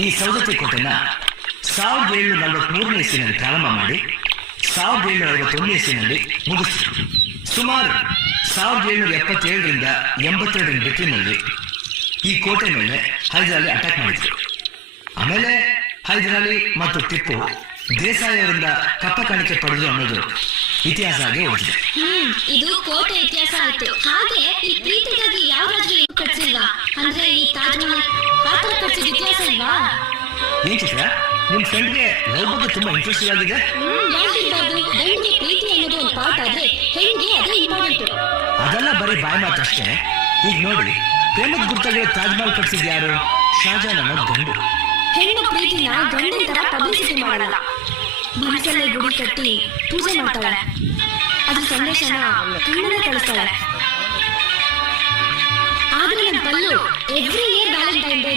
ಈ ಸೌದತ್ತಿ ಕೋಟೆನ 1743 ಇಸ್ವಿನಲ್ಲಿ ಪ್ರಾರಂಭ ಮಾಡಿ 1751 ಇಸ್ವಿನಲ್ಲಿ ಮುಗಿಸಿದ್ರು. ಸುಮಾರು 1777ರಿಂದ 82 ಬಿಸಿಲಿನಲ್ಲಿ ಈ ಕೋಟೆ ಮೇಲೆ ಹೈದರಾಲಿ ಅಟ್ಯಾಕ್ ಮಾಡಿದ್ರು. ಆಮೇಲೆ ಹೈದರಾಲಿ ಮತ್ತು ಟಿಪ್ಪು ದೇಸಾಯಿ ಅವರಿಂದ ಕಪ್ಪ ಕಾಣಿಕೆ ಪಡೆದು ಅನ್ನೋದು ಇತಿಹಾಸ ಆಗಿ ಉಳಿದಿದೆ. ಇದು ಕೋಟೆ ಇತಿಹಾಸ ಆಯ್ತು. ಹಾಗೆ ಈ ಪ್ರೀತಿಗಾಗಿ ಯಾವ ರಾಜರು ಏನು ಕಟ್ಸಿಲ್ವಾ? ಅಂದ್ರೆ ಈ ತಾಜ್ ಮಹಲ್ ಆತರ ಕಟ್ಸಿದ ಇತಿಹಾಸ ಇಲ್ವಾ? ಏನ್ ಚಿತ್ರ, ನಿಮ್ ಫ್ರೆಂಡ್ಗೆ ಲವ್ ಬಗ್ಗೆ ತುಂಬಾ ಇಂಟ್ರೆಸ್ಟ್ ಆಗಿದೆ. ಗಂಡಿಗೆ ಪ್ರೀತಿ ಅನ್ನೋದು ಒಂದು ಪಾರ್ಟ್ ಆದ್ರೆ ಹೆಣ್ಣಿಗೆ ಅದೇ ಇಂಪಾರ್ಟೆಂಟ್. ಅದೆಲ್ಲ ಬರೀ ಬಾಯಿ ಮಾತಷ್ಟೇ. ಈಗ ನೋಡಿ, ಪ್ರೇಮದ ಗುರ್ತಾಗಿ ತಾಜ್ ಮಹಲ್ ಕಟ್ಸಿದ್ ಯಾರು? ಶಾಜಹಾನ್ ಅನ್ನೋ ಗಂಡು. ಹೆಣ್ಣು ಪ್ರೀತಿನ ಗಂಡಿನ ತರ ಪಬ್ಲಿಸಿಟಿ ಮಾಡಲ್ಲ, ಮನಸ್ಸಲ್ಲೇ ಗುಡಿ ಕಟ್ಟಿ ಪೂಜೆ ಮಾಡ್ತಾಳೆ. ಅದ್ರ ಸಂದೇಶನ ಕಣ್ಣಲ್ಲೇ ಕಳಿಸ್ತಾಳೆ. ಆದ್ರೆ ನಮ್ಮ ಪಲ್ಲು ಎವ್ರಿ ಇಯರ್ ವ್ಯಾಲೆಂಟೈನ್ ಡೇ